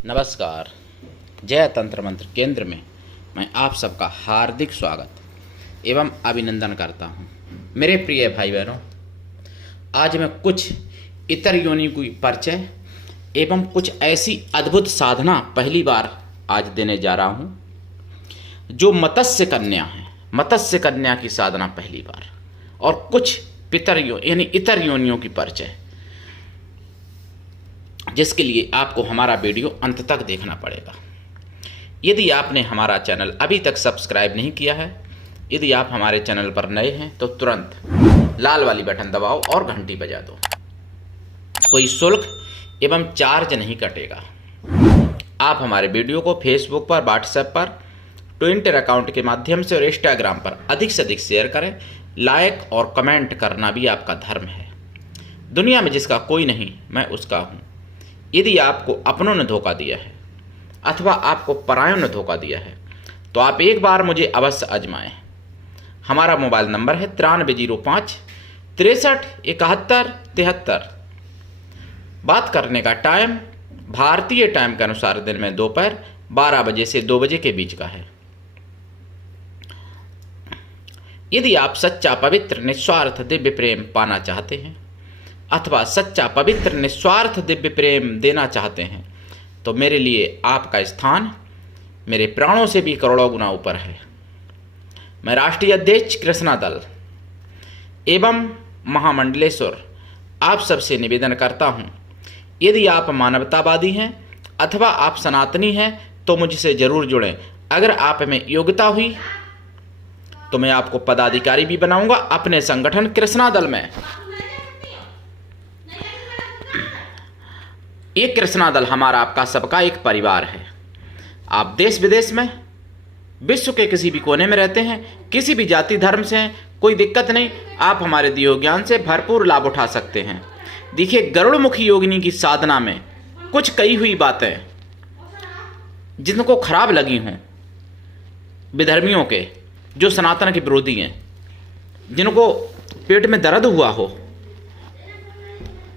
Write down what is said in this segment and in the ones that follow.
नमस्कार। जय तंत्र मंत्र केंद्र में मैं आप सबका हार्दिक स्वागत एवं अभिनंदन करता हूं। मेरे प्रिय भाई बहनों, आज मैं कुछ इतर योनि की परिचय एवं कुछ ऐसी अद्भुत साधना पहली बार आज देने जा रहा हूं जो मत्स्य कन्या है। मत्स्य कन्या की साधना पहली बार, और कुछ यानी इतर योनियों की परिचय, जिसके लिए आपको हमारा वीडियो अंत तक देखना पड़ेगा। यदि आपने हमारा चैनल अभी तक सब्सक्राइब नहीं किया है, यदि आप हमारे चैनल पर नए हैं तो तुरंत लाल वाली बटन दबाओ और घंटी बजा दो। कोई शुल्क एवं चार्ज नहीं कटेगा। आप हमारे वीडियो को फेसबुक पर, व्हाट्सएप पर, ट्विटर अकाउंट के माध्यम से और इंस्टाग्राम पर अधिक से अधिक शेयर करें। लाइक और कमेंट करना भी आपका धर्म है। दुनिया में जिसका कोई नहीं, मैं उसका हूँ। यदि आपको अपनों ने धोखा दिया है अथवा आपको परायों ने धोखा दिया है तो आप एक बार मुझे अवश्य आजमाएं। हमारा मोबाइल नंबर है 9305 63 71 73। बात करने का टाइम भारतीय टाइम के अनुसार दिन में दोपहर 12 बजे से 2 बजे के बीच का है। यदि आप सच्चा पवित्र निस्वार्थ दिव्य प्रेम पाना चाहते हैं अथवा सच्चा पवित्र निस्वार्थ दिव्य प्रेम देना चाहते हैं तो मेरे लिए आपका स्थान मेरे प्राणों से भी करोड़ों गुना ऊपर है। मैं राष्ट्रीय अध्यक्ष कृष्णा दल एवं महामंडलेश्वर आप सबसे निवेदन करता हूं, यदि आप मानवतावादी हैं अथवा आप सनातनी हैं तो मुझसे जरूर जुड़ें। अगर आप में योग्यता हुई तो मैं आपको पदाधिकारी भी बनाऊंगा अपने संगठन कृष्णा दल में। ये कृष्णा दल हमारा आपका सबका एक परिवार है। आप देश विदेश में, विश्व के किसी भी कोने में रहते हैं, किसी भी जाति धर्म से हैं, कोई दिक्कत नहीं। आप हमारे दिए ज्ञान से भरपूर लाभ उठा सकते हैं। देखिए, गरुड़मुखी योगिनी की साधना में कुछ कही हुई बातें जिनको खराब लगी हों विधर्मियों के, जो सनातन के विरोधी हैं, जिनको पेट में दर्द हुआ हो,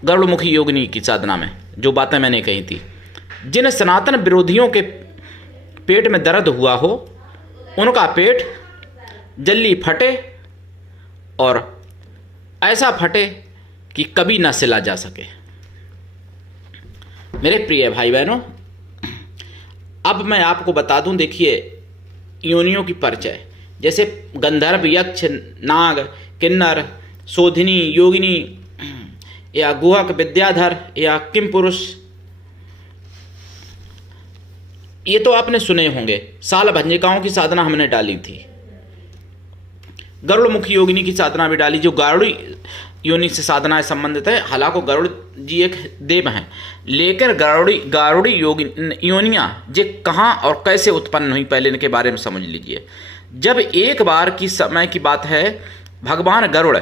गरुड़मुखी योगिनी की साधना में जो बातें मैंने कही थी, जिन सनातन विरोधियों के पेट में दर्द हुआ हो उनका पेट जल्दी फटे, और ऐसा फटे कि कभी ना सिला जा सके। मेरे प्रिय भाई बहनों, अब मैं आपको बता दूं, देखिए योनियों की परिचय, जैसे गंधर्व, यक्ष, नाग, किन्नर, शोधिनी, योगिनी या गुहक, विद्याधर या किम पुरुष, ये तो आपने सुने होंगे। साल भंजिकाओं की साधना हमने डाली थी। गरुड़मुखी योगिनी की साधना भी डाली, जो गरुड़ी योनि से साधना संबंधित है। हालांकि गरुड़ जी एक देव हैं, लेकिन गरुड़ी योनियाँ जे कहाँ और कैसे उत्पन्न हुई, पहले इनके बारे में समझ लीजिए। जब एक बार की समय की बात है, भगवान गरुड़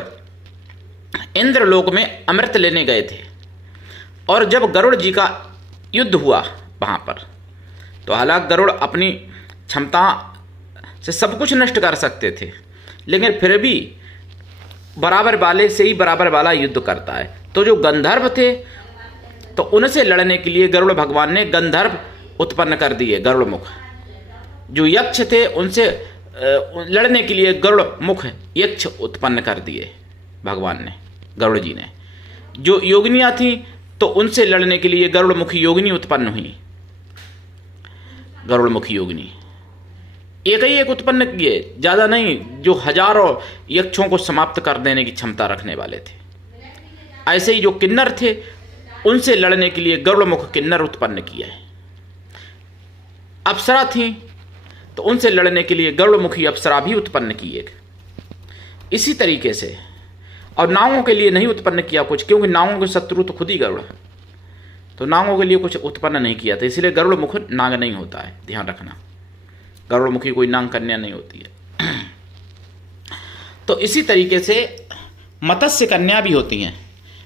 इंद्रलोक में अमृत लेने गए थे, और जब गरुड़ जी का युद्ध हुआ वहाँ पर, तो हालांकि गरुड़ अपनी क्षमता से सब कुछ नष्ट कर सकते थे, लेकिन फिर भी बराबर वाले से ही बराबर वाला युद्ध करता है। तो जो गंधर्व थे, तो उनसे लड़ने के लिए गरुड़ भगवान ने गंधर्व उत्पन्न कर दिए, गरुड़मुख। जो यक्ष थे, उनसे लड़ने के लिए गरुड़ मुख यक्ष उत्पन्न कर दिए भगवान ने, गरुड़ जी ने। जो योगिनियाँ थीं, तो उनसे लड़ने के लिए गरुड़मुखी योगिनी उत्पन्न हुई। गरुड़मुखी योगिनी एक ही एक उत्पन्न किए, ज़्यादा नहीं, जो हजारों यक्षों को समाप्त कर देने की क्षमता रखने वाले थे। ऐसे ही जो किन्नर थे, उनसे लड़ने के लिए गरुड़मुख किन्नर उत्पन्न किए। अप्सरा थीं, तो उनसे लड़ने के लिए गरुड़मुखी अप्सरा भी उत्पन्न किए। इसी तरीके से, और नागों के लिए नहीं उत्पन्न किया कुछ, क्योंकि नागों के शत्रु तो खुद ही गरुड़ है, तो नागों के लिए कुछ उत्पन्न नहीं किया था। इसलिए गरुड़मुख नाग नहीं होता है, ध्यान रखना। गरुड़मुखी कोई नाग कन्या नहीं होती है। तो इसी तरीके से मत्स्य कन्या भी होती हैं,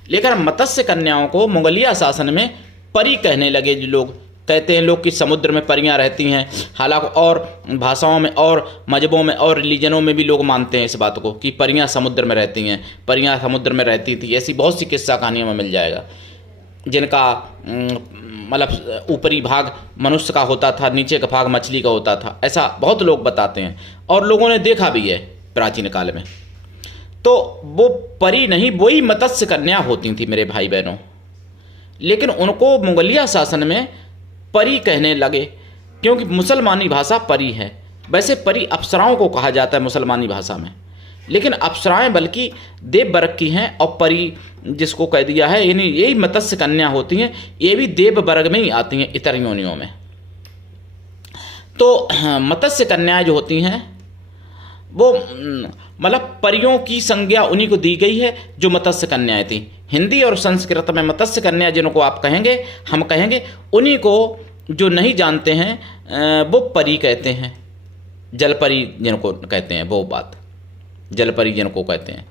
लेकिन मत्स्य कन्याओं को मुगलिया शासन में परी कहने लगे। जो लोग कहते हैं लोग कि समुद्र में परियां रहती हैं। हालांकि और भाषाओं में और मजहबों में और रिलीजनों में भी लोग मानते हैं इस बात को कि परियां समुद्र में रहती हैं, परियां समुद्र में रहती थी। ऐसी बहुत सी किस्सा कहानियों में मिल जाएगा। जिनका मतलब ऊपरी भाग मनुष्य का होता था, नीचे का भाग मछली का होता था, ऐसा बहुत लोग बताते हैं और लोगों ने देखा भी है प्राचीन काल में। तो वो परी नहीं, वही मत्स्य कन्या होती थी मेरे भाई बहनों। लेकिन उनको मुगलिया शासन में परी कहने लगे, क्योंकि मुसलमानी भाषा परी है। वैसे परी अप्सराओं को कहा जाता है मुसलमानी भाषा में, लेकिन अप्सराएं बल्कि देव वर्ग की हैं, और परी जिसको कह दिया है यानी यही मत्स्य कन्या होती हैं, ये भी देव वर्ग में ही आती हैं इतर योनियों में। तो मत्स्य कन्याएं जो होती हैं वो मतलब परियों की संज्ञा उन्हीं को दी गई है जो मत्स्य कन्याएं थी। हिंदी और संस्कृत में मत्स्य कन्या जिनको आप कहेंगे, हम कहेंगे, उन्हीं को जो नहीं जानते हैं वो परी कहते हैं, जलपरी जिनको कहते हैं, वो बात जलपरी जिनको कहते हैं।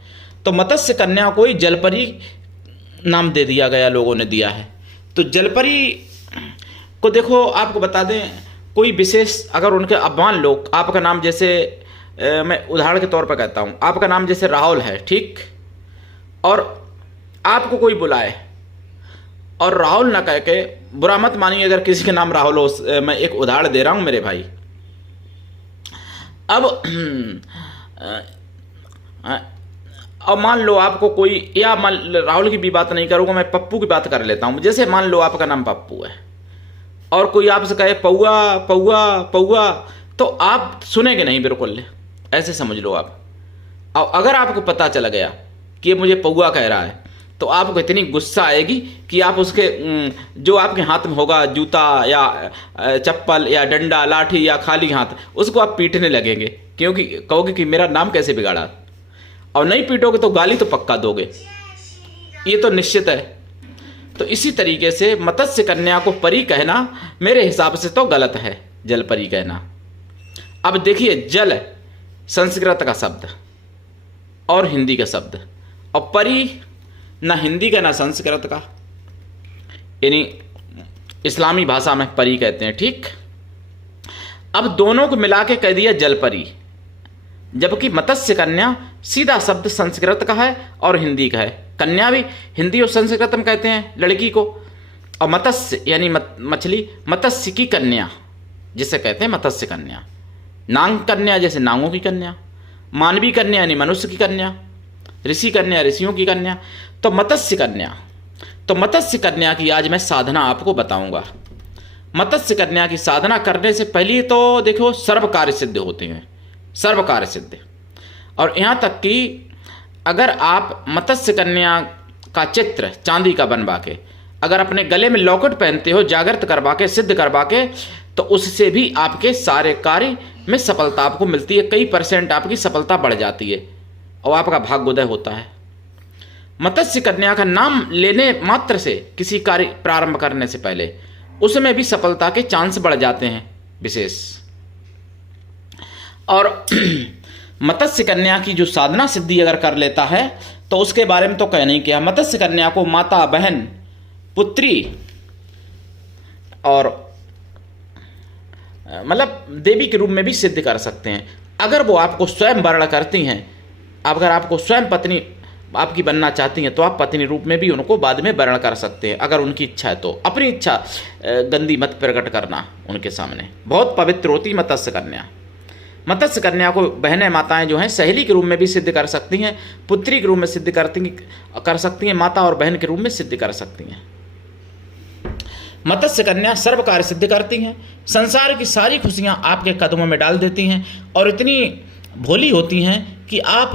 तो मत्स्य कन्या को ही जलपरी नाम दे दिया गया, लोगों ने दिया है। तो जलपरी को देखो, आपको बता दें, कोई विशेष अगर उनके, अब मान लो आपका नाम, जैसे मैं उदाहरण के तौर पर कहता हूँ, आपका नाम जैसे राहुल है, ठीक, और आपको कोई बुलाए और राहुल ना कह के, बुरा मत मानिए अगर किसी के नाम राहुल हो, मैं एक उदाहरण दे रहा हूँ मेरे भाई। अब मान लो आपको कोई, या मान राहुल की भी बात नहीं करूँगा, मैं पप्पू की बात कर लेता हूँ। जैसे मान लो आपका नाम पप्पू है और कोई आपसे कहे पौआ पौआ पौआ, तो आप सुनेंगे नहीं, बिल्कुल ऐसे समझ लो आप। और अगर आपको पता चला गया कि ये मुझे पौआ कह रहा है, तो आपको इतनी गुस्सा आएगी कि आप उसके जो आपके हाथ में होगा, जूता या चप्पल या डंडा लाठी या खाली हाथ, उसको आप पीटने लगेंगे, क्योंकि कहोगे कि मेरा नाम कैसे बिगाड़ा। और नहीं पीटोगे तो गाली तो पक्का दोगे, ये तो निश्चित है। तो इसी तरीके से मत्स्य कन्या को परी कहना मेरे हिसाब से तो गलत है, जल परी कहना। अब देखिए, जल संस्कृत का शब्द और हिंदी का शब्द, और परी ना हिंदी का ना संस्कृत का, यानी इस्लामी भाषा में परी कहते हैं, ठीक। अब दोनों को मिला के कह दिया जल परी, जबकि मत्स्य कन्या सीधा शब्द संस्कृत का है और हिंदी का है। कन्या भी हिंदी और संस्कृत में कहते हैं लड़की को, और मत्स्य यानी मछली, मत्स्य की कन्या जिसे कहते हैं मत्स्य कन्या। नांग कन्या जैसे नांगों की कन्या, मानवी कन्या यानी मनुष्य की कन्या, ऋषि कन्या ऋषियों की कन्या। तो मत्स्य कन्या, तो मत्स्य कन्या की आज मैं साधना आपको बताऊंगा। मत्स्य कन्या की साधना करने से पहले तो देखो सर्व कार्य सिद्ध होते हैं, सर्व कार्य सिद्ध। और यहाँ तक कि अगर आप मत्स्य कन्या का चित्र चांदी का बनवा के अगर अपने गले में लॉकेट पहनते हो, जागृत करवा के, सिद्ध करवा के, तो उससे भी आपके सारे कार्य में सफलता आपको मिलती है। कई % आपकी सफलता बढ़ जाती है और आपका भाग्योदय होता है। मत्स्य कन्या का नाम लेने मात्र से किसी कार्य प्रारंभ करने से पहले उसमें भी सफलता के चांस बढ़ जाते हैं विशेष। और मत्स्य कन्या की जो साधना सिद्धि अगर कर लेता है तो उसके बारे में तो कहना ही क्या। मत्स्य कन्या को माता, बहन, पुत्री और मतलब देवी के रूप में भी सिद्ध कर सकते हैं। अगर वो आपको स्वयं वर्ण करती हैं, अगर आपको स्वयं पत्नी आपकी बनना चाहती हैं, तो आप पत्नी रूप में भी उनको बाद में वर्ण कर सकते हैं, अगर उनकी इच्छा है तो। अपनी इच्छा गंदी मत प्रकट करना उनके सामने। बहुत पवित्र होती मत्स्य कन्या। मत्स्य कन्या को बहनें, माताएं जो हैं सहेली के रूप में भी सिद्ध कर सकती हैं, पुत्री के रूप में सिद्ध कर सकती हैं, माता और बहन के रूप में सिद्ध कर सकती हैं। मत्स्य कन्या सर्व कार्य सिद्ध करती हैं, संसार की सारी खुशियां आपके कदमों में डाल देती हैं, और इतनी भोली होती हैं कि आप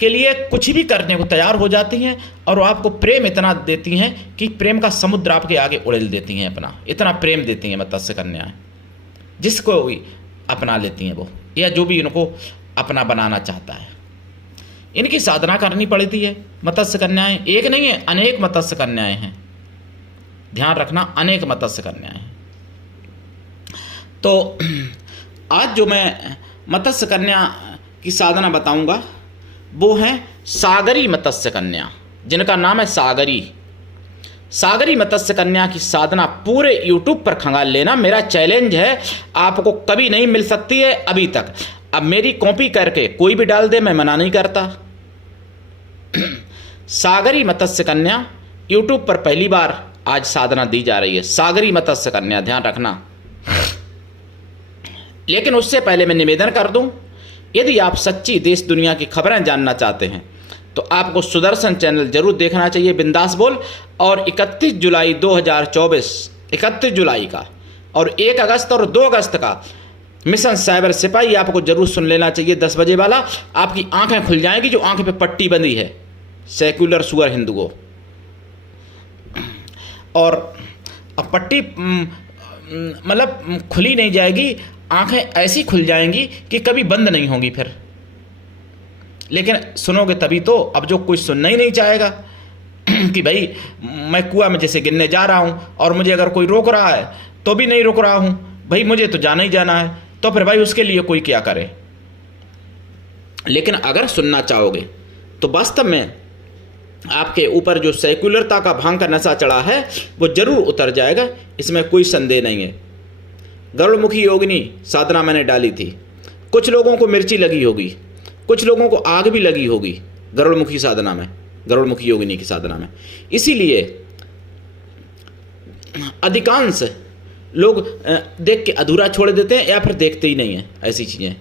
के लिए कुछ भी करने को तैयार हो जाती हैं, और आपको प्रेम इतना देती हैं कि प्रेम का समुद्र आपके आगे उड़ेल देती हैं अपना। इतना प्रेम देती हैं मत्स्य कन्याएं, जिसको भी अपना लेती हैं वो, या जो भी इनको अपना बनाना चाहता है। इनकी साधना करनी पड़ती है मत्स्य कन्याएं। एक नहीं है, अनेक मत्स्य कन्याएं हैं, ध्यान रखना, अनेक मत्स्य कन्याएं हैं। तो आज जो मैं मत्स्य कन्या की साधना बताऊंगा वो है सागरी मत्स्य कन्या, जिनका नाम है सागरी। सागरी मत्स्य कन्या की साधना पूरे YouTube पर खंगाल लेना, मेरा चैलेंज है, आपको कभी नहीं मिल सकती है अभी तक। अब मेरी कॉपी करके कोई भी डाल दे, मैं मना नहीं करता। सागरी मत्स्य कन्या यूट्यूब पर पहली बार आज साधना दी जा रही है, सागरी मत्स्य कन्या, ध्यान रखना। लेकिन उससे पहले मैं निवेदन कर दूं, यदि आप सच्ची देश दुनिया की खबरें जानना चाहते हैं तो आपको सुदर्शन चैनल जरूर देखना चाहिए, बिंदास बोल। और 31 जुलाई 2024, 31 जुलाई का और 1 अगस्त और 2 अगस्त का मिशन साइबर सिपाही आपको जरूर सुन लेना चाहिए, 10 बजे वाला। आपकी आंखें खुल जाएंगी, जो आंखें पे पट्टी बंधी है सेक्युलर सुअर हिंदुओं। और अब पट्टी मतलब खुली नहीं जाएगी, आंखें ऐसी खुल जाएंगी कि कभी बंद नहीं होंगी फिर। लेकिन सुनोगे तभी तो। अब जो कोई सुनना ही नहीं चाहेगा कि भाई मैं कुआं में जैसे गिरने जा रहा हूं और मुझे अगर कोई रोक रहा है तो भी नहीं रुक रहा हूं, भाई मुझे तो जाना ही जाना है, तो फिर भाई उसके लिए कोई क्या करे। लेकिन अगर सुनना चाहोगे तो वास्तव में आपके ऊपर जो सेक्युलरता का भांग का नशा चढ़ा है वो जरूर उतर जाएगा, इसमें कोई संदेह नहीं है। गरुड़मुखी योगिनी साधना मैंने डाली थी, कुछ लोगों को मिर्ची लगी होगी, कुछ लोगों को आग भी लगी होगी गरुड़मुखी साधना में, गरुड़मुखी योगिनी की साधना में। इसीलिए अधिकांश लोग देख के अधूरा छोड़ देते हैं या फिर देखते ही नहीं है ऐसी चीजें।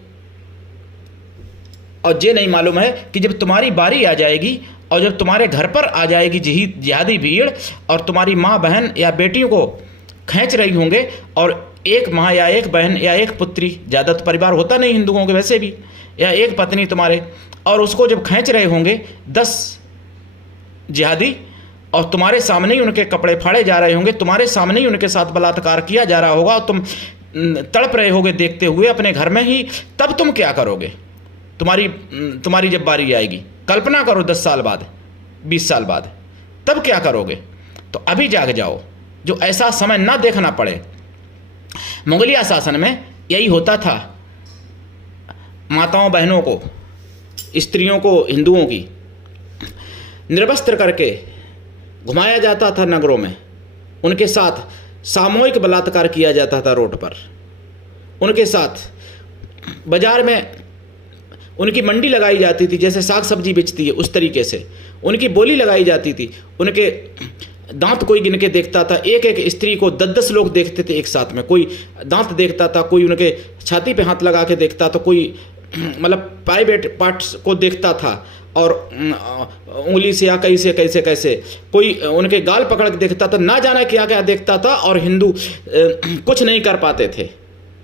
और ये नहीं मालूम है कि जब तुम्हारी बारी आ जाएगी और जब तुम्हारे घर पर आ जाएगी जिहादी भीड़ और तुम्हारी माँ बहन या बेटियों को खींच रही होंगे, और एक माँ या एक बहन या एक पुत्री, ज़्यादा तो परिवार होता नहीं हिंदुओं के वैसे भी, या एक पत्नी तुम्हारे, और उसको जब खींच रहे होंगे 10 जिहादी और तुम्हारे सामने ही उनके कपड़े फाड़े जा रहे होंगे, तुम्हारे सामने ही उनके साथ बलात्कार किया जा रहा होगा और तुम तड़प रहे होगे देखते हुए अपने घर में ही, तब तुम क्या करोगे? तुम्हारी जब बारी आएगी, कल्पना करो 10 साल बाद, 20 साल बाद, तब क्या करोगे? तो अभी जाग जाओ, जो ऐसा समय ना देखना पड़े। मुगलिया शासन में यही होता था, माताओं बहनों को, स्त्रियों को, हिंदुओं की निर्वस्त्र करके घुमाया जाता था नगरों में, उनके साथ सामूहिक बलात्कार किया जाता था रोड पर, उनके साथ बाजार में उनकी मंडी लगाई जाती थी, जैसे साग सब्जी बेचती है उस तरीके से उनकी बोली लगाई जाती थी, उनके दांत कोई गिन के देखता था, एक एक स्त्री को 10-10 लोग देखते थे एक साथ में, कोई दांत देखता था, कोई उनके छाती पे हाथ लगा के देखता था, कोई मतलब प्राइवेट पार्ट्स को देखता था और उंगली से या कैसे कैसे कैसे, कोई उनके गाल पकड़ के देखता था, ना जाना क्या क्या देखता था। और हिंदू कुछ नहीं कर पाते थे,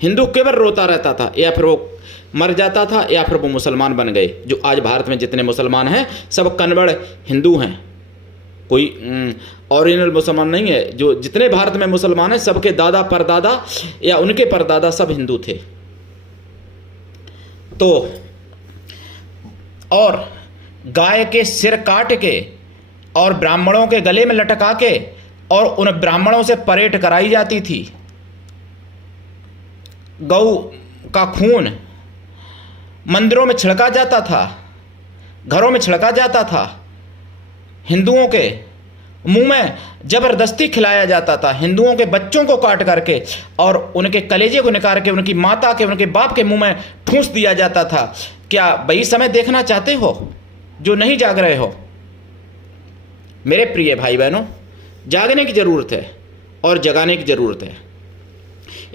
हिंदू केवल रोता रहता था, या फिर वो मर जाता था या फिर वो मुसलमान बन गए। जो आज भारत में जितने मुसलमान हैं सब कन्वर्ट हिंदू हैं, कोई ओरिजिनल मुसलमान नहीं है। जो जितने भारत में मुसलमान हैं सबके दादा परदादा या उनके परदादा सब हिंदू थे। तो और गाय के सिर काट के और ब्राह्मणों के गले में लटका के और उन ब्राह्मणों से परेड कराई जाती थी। गौ का खून मंदिरों में छिड़का जाता था, घरों में छिड़का जाता था, हिंदुओं के मुंह में जबरदस्ती खिलाया जाता था, हिंदुओं के बच्चों को काट करके और उनके कलेजे को निकाल के उनकी माता के, उनके बाप के मुंह में ठूंस दिया जाता था। क्या वही समय देखना चाहते हो जो नहीं जाग रहे हो? मेरे प्रिय भाई बहनों, जागने की जरूरत है और जगाने की जरूरत है,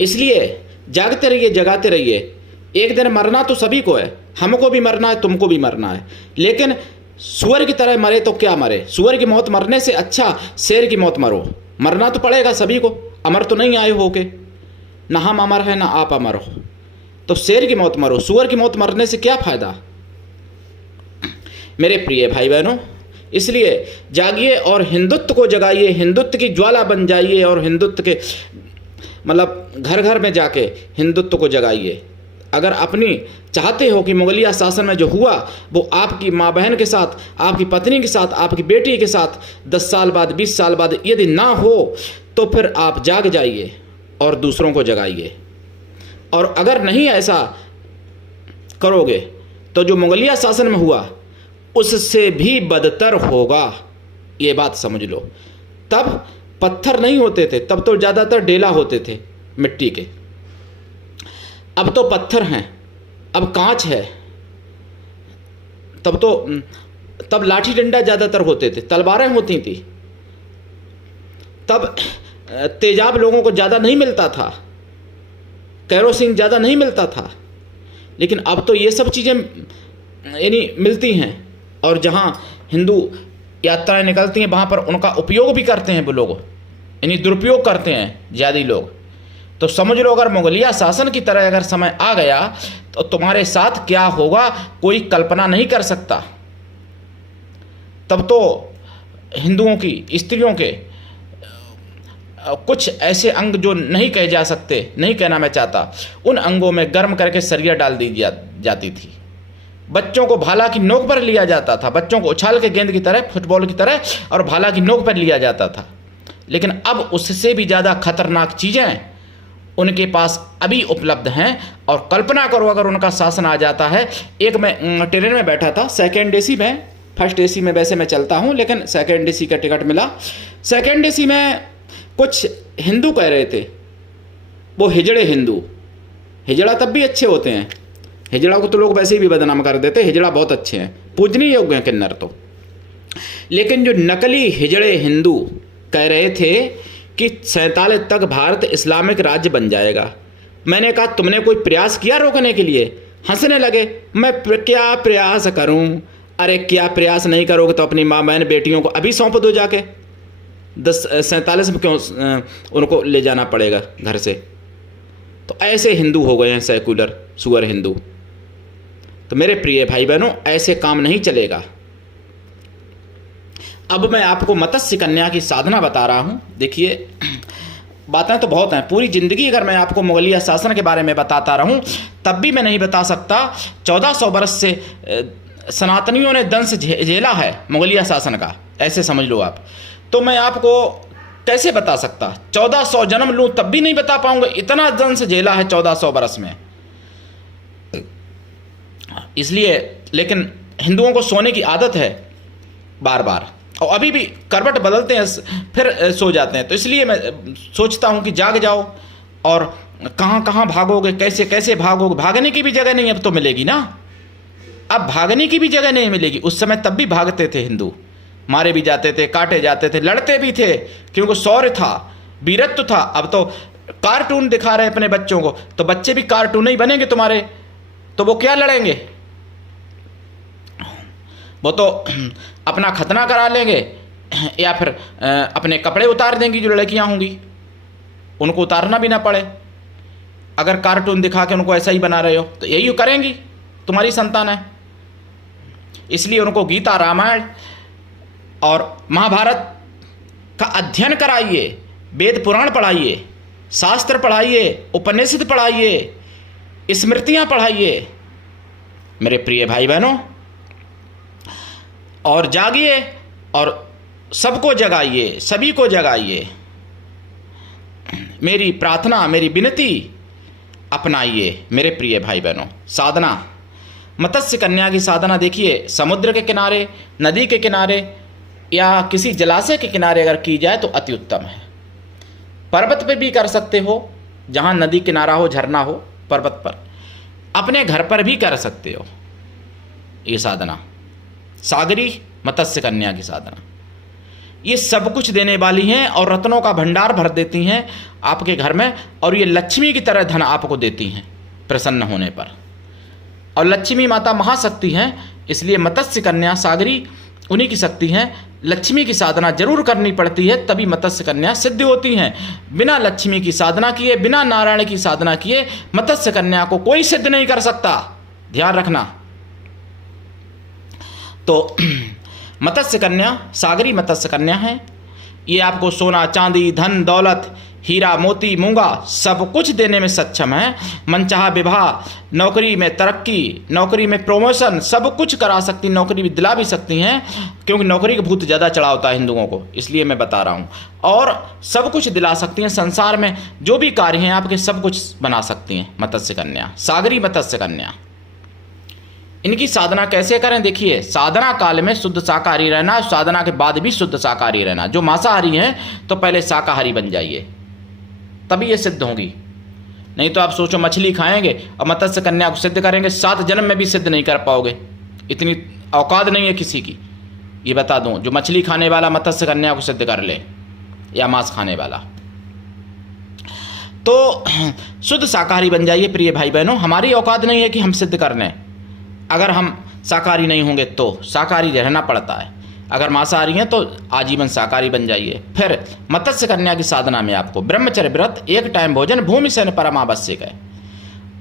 इसलिए जागते रहिए, जगाते रहिए। एक दिन मरना तो सभी को है, हमको भी मरना है, तुमको भी मरना है, लेकिन सुअर की तरह मरे तो क्या मरे? सुअर की मौत मरने से अच्छा शेर की मौत मरो। मरना तो पड़ेगा सभी को, अमर तो नहीं आए हो के, ना हम अमर है ना आप अमर हो, तो शेर की मौत मरो, सुअर की मौत मरने से क्या फायदा? मेरे प्रिय भाई बहनों, इसलिए जागिए और हिंदुत्व को जगाइए, हिंदुत्व की ज्वाला बन जाइए और हिंदुत्व के मतलब घर घर में जाके हिंदुत्व को जगाइए। अगर अपनी चाहते हो कि मुगलिया शासन में जो हुआ वो आपकी माँ बहन के साथ, आपकी पत्नी के साथ, आपकी बेटी के साथ 10 साल बाद, 20 साल बाद यदि ना हो, तो फिर आप जाग जाइए और दूसरों को जगाइए। और अगर नहीं ऐसा करोगे तो जो मुगलिया शासन में हुआ उससे भी बदतर होगा, ये बात समझ लो। तब पत्थर नहीं होते थे, तब तो ज़्यादातर डेला होते थे मिट्टी के, अब तो पत्थर हैं, अब कांच है। तब लाठी डंडा ज़्यादातर होते थे, तलवारें होती थी, तब तेजाब लोगों को ज़्यादा नहीं मिलता था, कैरोसिन ज़्यादा नहीं मिलता था, लेकिन अब तो ये सब चीज़ें यानी मिलती हैं। और जहाँ हिंदू यात्राएं निकलती हैं वहाँ पर उनका उपयोग भी करते हैं वो लोग, यानी दुरुपयोग करते हैं ज़्यादा लोग। तो समझ लो अगर मुगलिया शासन की तरह अगर समय आ गया तो तुम्हारे साथ क्या होगा कोई कल्पना नहीं कर सकता। तब तो हिंदुओं की स्त्रियों के कुछ ऐसे अंग जो नहीं कहे जा सकते, नहीं कहना मैं चाहता, उन अंगों में गर्म करके सरिया डाल दी जाती थी। बच्चों को भाला की नोक पर लिया जाता था, बच्चों को उछाल के गेंद की तरह, फुटबॉल की तरह, और भाला की नोक पर लिया जाता था। लेकिन अब उससे भी ज़्यादा खतरनाक चीज़ें उनके पास अभी उपलब्ध हैं। और कल्पना करो अगर उनका शासन आ जाता है। एक मैं ट्रेन में बैठा था, सेकेंड एसी में, फर्स्ट एसी में वैसे मैं चलता हूँ लेकिन सेकेंड एसी का टिकट मिला। सेकेंड एसी में कुछ हिंदू कह रहे थे, वो हिजड़े हिंदू, हिजड़ा तब भी अच्छे होते हैं, हिजड़ा को तो लोग वैसे ही भी बदनाम कर देते, हिजड़ा बहुत अच्छे हैं, पूजनीय योग्य हैं किन्नर तो। लेकिन जो नकली हिजड़े हिंदू कह रहे थे कि 47 तक भारत इस्लामिक राज्य बन जाएगा। मैंने कहा तुमने कोई प्रयास किया रोकने के लिए? हंसने लगे। मैं क्या प्रयास करूं? अरे क्या प्रयास नहीं करोगे तो अपनी माँ बहन बेटियों को अभी सौंप दो जाके। 47 में क्यों उनको ले जाना पड़ेगा घर से? तो ऐसे हिंदू हो गए हैं सेकुलर सुअर हिंदू। तो मेरे प्रिय भाई बहनों, ऐसे काम नहीं चलेगा। अब मैं आपको मत्स्य कन्या की साधना बता रहा हूं। देखिए बातें तो बहुत हैं, पूरी ज़िंदगी अगर मैं आपको मुगलिया शासन के बारे में बताता रहूं तब भी मैं नहीं बता सकता। 1400 वर्ष से सनातनियों ने दंश झेला है मुगलिया शासन का, ऐसे समझ लो आप। तो मैं आपको कैसे बता सकता? 1400 जन्म लूं तब भी नहीं बता पाऊंगा, इतना दंश झेला है 1400 वर्ष में। इसलिए लेकिन हिंदुओं को सोने की आदत है बार बार, और अभी भी करवट बदलते हैं फिर सो जाते हैं। तो इसलिए मैं सोचता हूं कि जाग जाओ, और कहाँ कहाँ भागोगे, कैसे कैसे भागोगे? भागने की भी जगह नहीं अब तो मिलेगी ना, अब भागने की भी जगह नहीं मिलेगी। उस समय तब भी भागते थे हिंदू, मारे भी जाते थे, काटे जाते थे, लड़ते भी थे, क्योंकि शौर्य था, वीरत्व था। अब तो कार्टून दिखा रहे अपने बच्चों को, तो बच्चे भी कार्टून ही बनेंगे तुम्हारे, तो वो क्या लड़ेंगे? वो तो अपना खतना करा लेंगे, या फिर अपने कपड़े उतार देंगी जो लड़कियां होंगी, उनको उतारना भी ना पड़े। अगर कार्टून दिखा के उनको ऐसा ही बना रहे हो तो यही करेंगी, तुम्हारी संतान है। इसलिए उनको गीता, रामायण और महाभारत का अध्ययन कराइए, वेद पुराण पढ़ाइए, शास्त्र पढ़ाइए, उपनिषद पढ़ाइए, स्मृतियाँ पढ़ाइए मेरे प्रिय भाई बहनों। और जागिए और सबको जगाइए, सभी को जगाइए। मेरी प्रार्थना, मेरी विनती अपनाइए मेरे प्रिय भाई बहनों। साधना, मत्स्य कन्या की साधना देखिए, समुद्र के किनारे, नदी के किनारे या किसी जलाशय के किनारे अगर की जाए तो अति उत्तम है। पर्वत पे भी कर सकते हो, जहाँ नदी किनारा हो, झरना हो, पर्वत पर। अपने घर पर भी कर सकते हो ये साधना, सागरी मत्स्य कन्या की साधना। ये सब कुछ देने वाली हैं और रत्नों का भंडार भर देती हैं आपके घर में, और ये लक्ष्मी की तरह धन आपको देती हैं प्रसन्न होने पर। और लक्ष्मी माता महाशक्ति हैं, इसलिए मत्स्य कन्या सागरी उन्हीं की शक्ति हैं। लक्ष्मी की साधना जरूर करनी पड़ती है, तभी मत्स्य कन्या सिद्ध होती हैं। बिना लक्ष्मी की साधना किए, बिना नारायण की साधना किए मत्स्य कन्या को कोई सिद्ध नहीं कर सकता, ध्यान रखना। तो मत्स्य कन्या सागरी मत्स्य कन्या है। ये आपको सोना, चांदी, धन, दौलत, हीरा, मोती, मूंगा सब कुछ देने में सक्षम है। मनचाहा विवाह, नौकरी में तरक्की, नौकरी में प्रमोशन, सब कुछ करा सकती, नौकरी भी दिला भी सकती हैं, क्योंकि नौकरी का भूत ज़्यादा चढ़ा होता है हिंदुओं को, इसलिए मैं बता रहा हूँ। और सब कुछ दिला सकती हैं, संसार में जो भी कार्य हैं आपके सब कुछ बना सकती हैं मत्स्य कन्या, सागरी मत्स्य कन्या। इनकी साधना कैसे करें? देखिए, साधना काल में शुद्ध शाकाहारी रहना, साधना के बाद भी शुद्ध शाकाहारी रहना। जो मांसाहारी हैं तो पहले शाकाहारी बन जाइए, तभी ये सिद्ध होंगी। नहीं तो आप सोचो मछली खाएंगे और मत्स्य कन्या को सिद्ध करेंगे, 7 जन्म में भी सिद्ध नहीं कर पाओगे, इतनी औकात नहीं है किसी की। ये बता दूं, जो मछली खाने वाला मत्स्य कन्या को सिद्ध कर ले, या मांस खाने वाला। तो शुद्ध शाकाहारी बन जाइए प्रिय भाई बहनों। हमारी औकात नहीं है कि हम सिद्ध कर लें। अगर हम शाकाहारी नहीं होंगे तो शाकाहारी रहना पड़ता है। अगर मांसाहारी हैं तो आजीवन शाकाहारी बन जाइए। फिर मत्स्य कन्या की साधना में आपको ब्रह्मचर्य व्रत, एक टाइम भोजन, भूमि शयन परम आवश्यक है।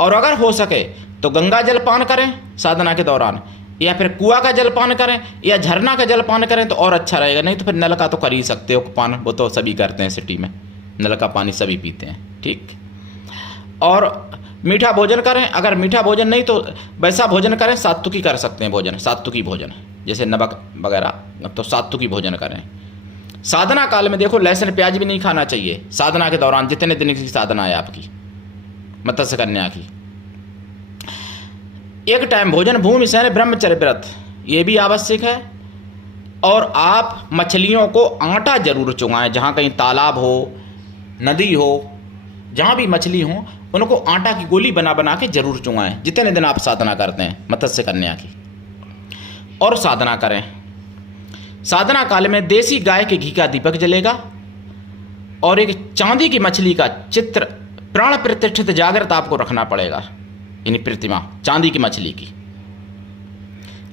और अगर हो सके तो गंगा जल पान करें साधना के दौरान, या फिर कुआं का जल पान करें, या झरना का जल पान करें तो और अच्छा रहेगा। नहीं तो फिर नल का तो कर ही सकते हो पान, वो तो सभी करते हैं सिटी में, नल का पानी सभी पीते हैं, ठीक। और मीठा भोजन करें। अगर मीठा भोजन नहीं तो वैसा भोजन करें, सात्विकी कर सकते हैं भोजन, सात्विकी भोजन जैसे नमक वगैरह, तो सात्विकी भोजन करें। साधना काल में देखो लहसुन प्याज भी नहीं खाना चाहिए साधना के दौरान, जितने दिन की साधना है आपकी मत्स्य कन्या की। एक टाइम भोजन, भूमि शयन, ब्रह्मचर्य व्रत, ये भी आवश्यक है। और आप मछलियों को आटा जरूर चुंगाएं। जहाँ कहीं तालाब हो, नदी हो, जहाँ भी मछली हो, उनको आटा की गोली बना बना के जरूर चुंगाएं जितने दिन आप साधना करते हैं मत्स्य कन्या की। और साधना करें। साधना काल में देसी गाय के घी का दीपक जलेगा और एक चांदी की मछली का चित्र प्राण प्रतिष्ठित जागृत आपको रखना पड़ेगा, यानी प्रतिमा चांदी की मछली की।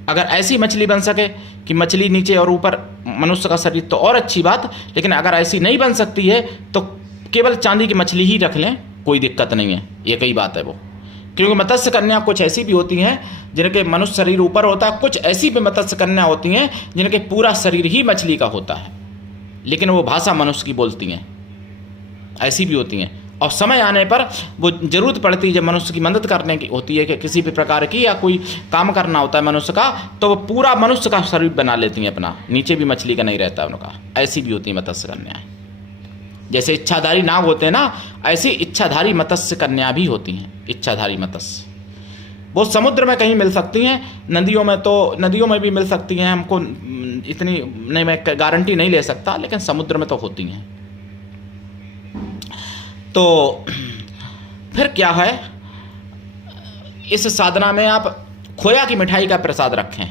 अगर ऐसी मछली बन सके कि मछली नीचे और ऊपर मनुष्य का शरीर तो और अच्छी बात, लेकिन अगर ऐसी नहीं बन सकती है तो केवल चांदी की मछली ही रख लें, कोई दिक्कत नहीं है। एक ही बात है वो, क्योंकि मत्स्य कन्या कुछ ऐसी भी होती हैं जिनके मनुष्य शरीर ऊपर होता है, कुछ ऐसी भी मत्स्य कन्या होती हैं जिनके पूरा शरीर ही मछली का होता है, लेकिन वो भाषा मनुष्य की बोलती हैं, ऐसी भी होती हैं। और समय आने पर वो जरूरत पड़ती है जब मनुष्य की मदद करने की होती है कि किसी भी प्रकार की या कोई काम करना होता है मनुष्य का, तो वो पूरा मनुष्य का शरीर बना लेती हैं अपना, नीचे भी मछली का नहीं रहता उनका। ऐसी भी होती है मत्स्य कन्याएं। जैसे इच्छाधारी नाग होते हैं ना, ऐसी इच्छाधारी मत्स्य कन्या भी होती हैं। इच्छाधारी मत्स्य वो समुद्र में कहीं मिल सकती हैं, नदियों में तो नदियों में भी मिल सकती हैं। हमको इतनी नहीं, मैं गारंटी नहीं ले सकता, लेकिन समुद्र में तो होती हैं। तो फिर क्या है, इस साधना में आप खोया की मिठाई का प्रसाद रखें।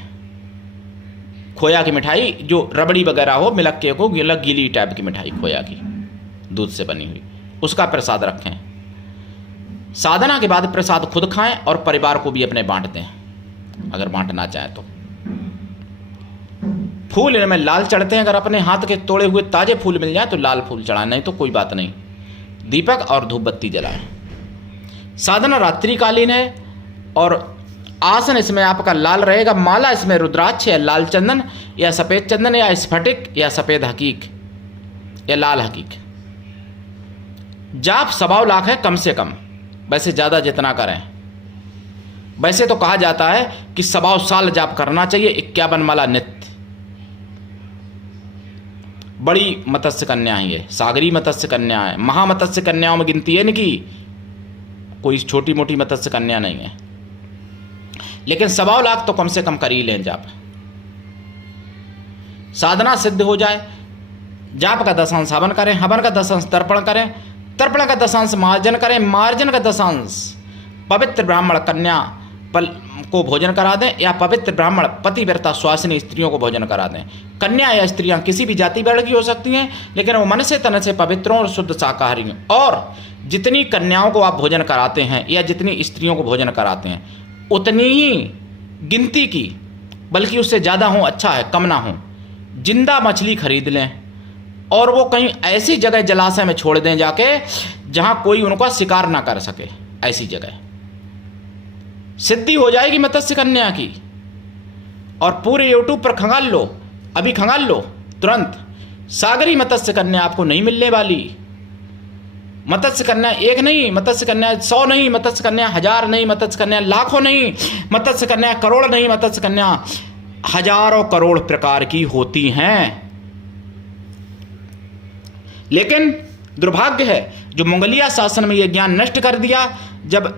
खोया की मिठाई जो रबड़ी वगैरह हो, मिलक्के को, गीली टाइप की मिठाई खोया की, दूध से बनी हुई, उसका प्रसाद रखें। साधना के बाद प्रसाद खुद खाएं और परिवार को भी अपने बांट दें, अगर बांटना चाहें तो। फूल इनमें लाल चढ़ते हैं, अगर अपने हाथ के तोड़े हुए ताजे फूल मिल जाए तो लाल फूल चढ़ाएं, नहीं तो कोई बात नहीं। दीपक और धूप बत्ती जलाएं। साधना रात्रिकालीन है और आसन इसमें आपका लाल रहेगा। माला इसमें रुद्राक्ष या लाल चंदन या सफ़ेद चंदन या स्फटिक या सफ़ेद हकीक या लाल हकीक। जाप 1.25 लाख है कम से कम, वैसे ज़्यादा जितना करें। वैसे तो कहा जाता है कि 1.25 साल जाप करना चाहिए, 51 माला नित्य। बड़ी मत्स्य कन्या है ये, सागरी मत्स्य कन्या है, महामत्स्य कन्याओं में गिनती है इनकी, कोई छोटी मोटी मत्स्य कन्या नहीं है। लेकिन 1.25 लाख तो कम से कम कर ही लें जाप। साधना सिद्ध हो जाए, जाप का 10 हवन करें, हवन का 10 तर्पण करें, तर्पण का 10 मार्जन करें, मार्जन का 10 पवित्र ब्राह्मण कन्या को भोजन करा दें, या पवित्र ब्राह्मण पतिव्रता स्वासिनी स्त्रियों को भोजन करा दें। कन्या या स्त्रियां किसी भी जाति वर्ण की हो सकती हैं, लेकिन वो मन से तन से पवित्र और शुद्ध शाकाहारी हों। और जितनी कन्याओं को आप भोजन कराते हैं या जितनी स्त्रियों को भोजन कराते हैं, उतनी ही गिनती की, बल्कि उससे ज़्यादा हो अच्छा है, कम ना हो। जिंदा मछली खरीद लें और वो कहीं ऐसी जगह जलाशय में छोड़ दें जाके जहाँ कोई उनका शिकार ना कर सके, ऐसी जगह सिद्धि हो जाएगी मत्स्य कन्या की। और पूरे YouTube पर खंगाल लो, अभी खंगाल लो तुरंत, सागरी मत्स्य कन्या आपको नहीं मिलने वाली। मत्स्य कन्या एक नहीं, मत्स्य कन्या 100 नहीं, मत्स्य कन्या 1000 नहीं, मत्स्य कन्या लाखों नहीं, मत्स्य कन्या करोड़ नहीं, मत्स्य कन्या हजारों करोड़ प्रकार की होती हैं। लेकिन दुर्भाग्य है जो मुगलिया शासन में यह ज्ञान नष्ट कर दिया, जब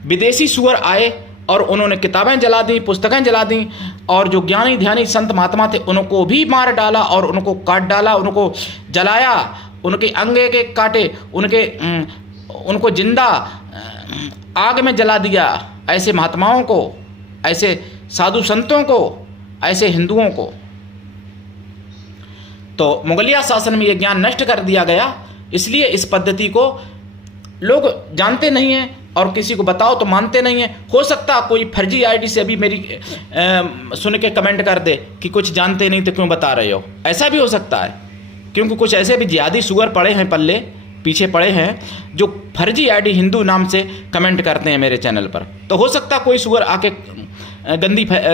विदेशी सुअर आए और उन्होंने किताबें जला दी, पुस्तकें जला दी, और जो ज्ञानी ध्यानी संत महात्मा थे उनको भी मार डाला और उनको काट डाला, उनको जलाया, उनके अंगे के काटे, उनको जिंदा आग में जला दिया। ऐसे महात्माओं को, ऐसे साधु संतों को, ऐसे हिंदुओं को। तो मुगलिया शासन में ये ज्ञान नष्ट कर दिया गया, इसलिए इस पद्धति को लोग जानते नहीं हैं और किसी को बताओ तो मानते नहीं हैं। हो सकता है कोई फर्जी आईडी से अभी मेरी सुन के कमेंट कर दे कि कुछ जानते नहीं तो क्यों बता रहे हो, ऐसा भी हो सकता है, क्योंकि कुछ ऐसे भी जिहादी सुअर पड़े हैं पल्ले पीछे पड़े हैं जो फर्जी आईडी हिंदू नाम से कमेंट करते हैं मेरे चैनल पर। तो हो सकता कोई सुअर आके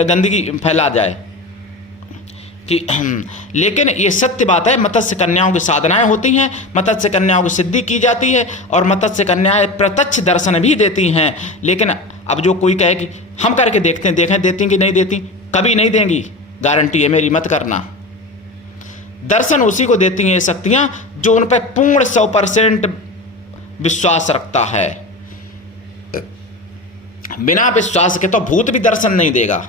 गंदगी फैला जाए कि लेकिन ये सत्य बात है, मत्स्य कन्याओं की साधनाएं होती हैं, मत्स्य कन्याओं की सिद्धि की जाती है और मत्स्य कन्याएं प्रत्यक्ष दर्शन भी देती हैं। लेकिन अब जो कोई कहे कि हम करके देखते हैं, देखें देती कि नहीं देती, कभी नहीं देंगी, गारंटी है मेरी, मत करना। दर्शन उसी को देती हैं ये शक्तियां जो उन पर पूर्ण 100% विश्वास रखता है। बिना विश्वास के तो भूत भी दर्शन नहीं देगा।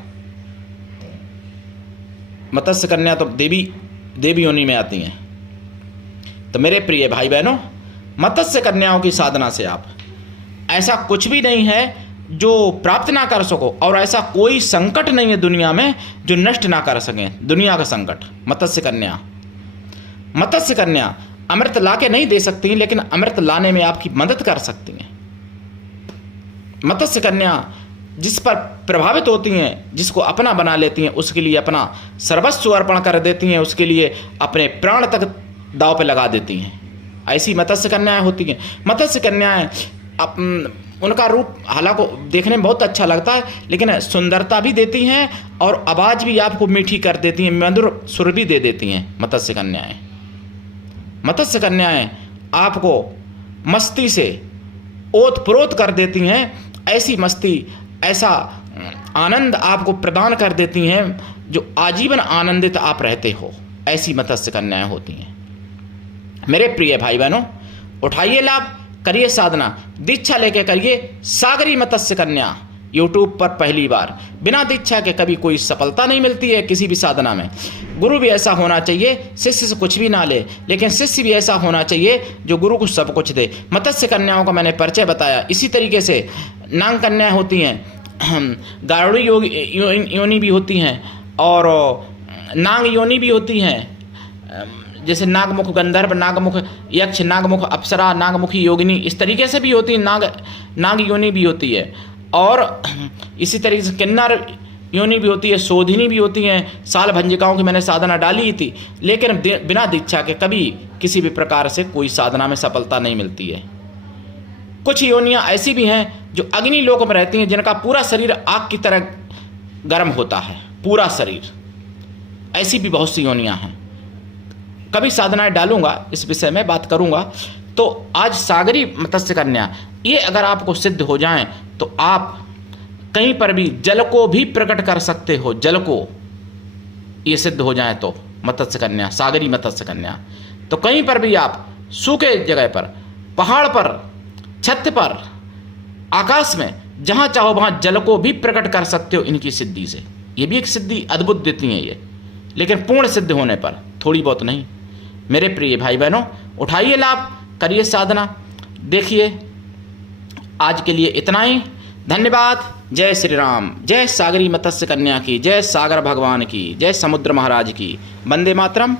मत्स्य कन्या तो देवी योनि में आती हैं। तो मेरे प्रिय भाई बहनों, मत्स्य कन्याओं की साधना से आप, ऐसा कुछ भी नहीं है जो प्राप्त ना कर सको, और ऐसा कोई संकट नहीं है दुनिया में जो नष्ट ना कर सकें। दुनिया का संकट मत्स्य कन्या अमृत ला के नहीं दे सकती, लेकिन अमृत लाने में आपकी मदद कर सकती हैं। मत्स्य कन्या जिस पर प्रभावित होती हैं, जिसको अपना बना लेती हैं, उसके लिए अपना सर्वस्व अर्पण कर देती हैं, उसके लिए अपने प्राण तक दांव पे लगा देती हैं। ऐसी मत्स्य कन्याएं होती हैं। मत्स्य कन्याएं उनका रूप हालांकि देखने में बहुत अच्छा लगता है, लेकिन सुंदरता भी देती हैं और आवाज़ भी आपको मीठी कर देती हैं, मधुर सुर भी दे देती हैं। मत्स्य कन्याएं आपको मस्ती से ओत-प्रोत कर देती हैं। ऐसी मस्ती, ऐसा आनंद आपको प्रदान कर देती हैं जो आजीवन आनंदित आप रहते हो। ऐसी मत्स्य कन्याएं होती हैं। मेरे प्रिय भाई बहनों, उठाइए लाभ, करिए साधना, दीक्षा लेके करिए सागरी मत्स्य कन्या। यूट्यूब पर पहली बार, बिना दीक्षा के कभी कोई सफलता नहीं मिलती है किसी भी साधना में। गुरु भी ऐसा होना चाहिए, शिष्य से कुछ भी ना ले, लेकिन शिष्य भी ऐसा होना चाहिए जो गुरु को सब कुछ दे। मत्स्य कन्याओं का मैंने परिचय बताया। इसी तरीके से नाग कन्याएं होती हैं, गारुड़ी योनि भी होती हैं और नाग योनि भी होती हैं। जैसे नागमुख गंधर्व, नागमुख यक्ष, नागमुख अप्सरा, नागमुखी योगिनी, इस तरीके से भी होती है। नाग योनि भी होती है और इसी तरीके से किन्नर योनि भी होती है, शोधिनी भी होती हैं। साल भंजिकाओं की मैंने साधना डाली थी, लेकिन बिना दीक्षा के कभी किसी भी प्रकार से कोई साधना में सफलता नहीं मिलती है। कुछ योनियां ऐसी भी हैं जो अग्नि लोक में रहती हैं, जिनका पूरा शरीर आग की तरह गर्म होता है, पूरा शरीर। ऐसी भी बहुत सी योनियां हैं। कभी साधनाएं डालूंगा, इस विषय में बात करूंगा। तो आज सागरी मत्स्य कन्या ये अगर आपको सिद्ध हो जाएं तो आप कहीं पर भी जल को भी प्रकट कर सकते हो। जल को ये सिद्ध हो जाए तो मत्स्य कन्या, सागरी मत्स्य कन्या, तो कहीं पर भी आप सूखे जगह पर, पहाड़ पर, छत पर, आकाश में, जहां चाहो वहां जल को भी प्रकट कर सकते हो इनकी सिद्धि से। ये भी एक सिद्धि अद्भुत देती हैं ये, लेकिन पूर्ण सिद्ध होने पर, थोड़ी बहुत नहीं। मेरे प्रिय भाई बहनों, उठाइए लाभ, करिए साधना। देखिए आज के लिए इतना ही। धन्यवाद। जय श्री राम। जय सागरी मत्स्य कन्या की, जय सागर भगवान की, जय समुद्र महाराज की। वंदे मातरम।